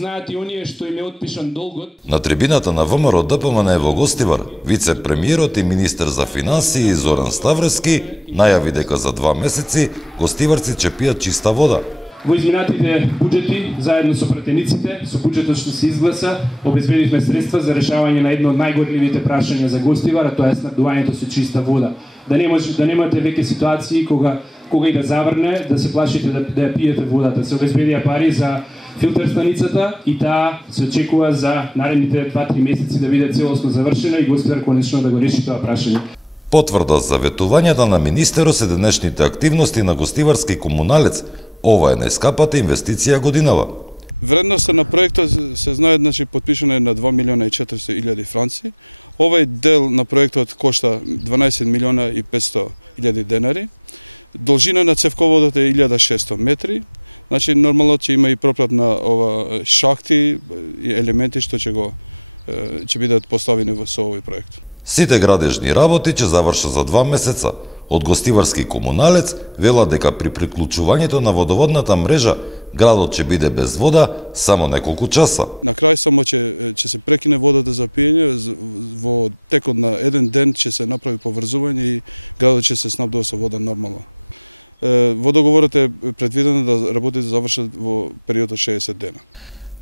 Знаат и оние што им е отпишан долгот. На трибината на ВМРО ДПМН во Гостивар, вице-премиерот и министер за финансии Зоран Ставрески најави дека за 2 месеци гостиварци ќе пијат чиста вода. Во изминатите буџети, заедно со пратениците, со буџетот што се изгласа, обезбедивме средства за решавање на едно од најгорливите прашања за Гостивар, а тоа е снабдувањето со чиста вода. Да немате веќе ситуации кога и да заврне, да се плашите да ја пиете водата. Се обезбедија пари за филтер станицата и таа се очекува за наредните 2-3 месеци да биде целосно завршена и Гостивар конечно да го реши тоа прашање. Потврда за ветувањата на министерот се денешните активности на гостиварски комуналец. Ова е најскапата инвестиција годинава. Сите градежни работи ќе завршат за 2 месеца. Од гостиварски комуналец велат дека при приклучувањето на водоводната мрежа градот ќе биде без вода само неколку часа.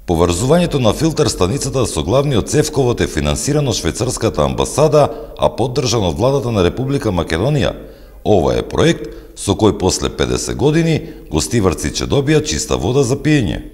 Поврзувањето на филтер станицата со главниот цевковод е финансирано од швајцарската амбасада, а поддржан од владата на Република Македонија. Ова е проект со кој после 50 години гостиварци ќе добијат чиста вода за пиење.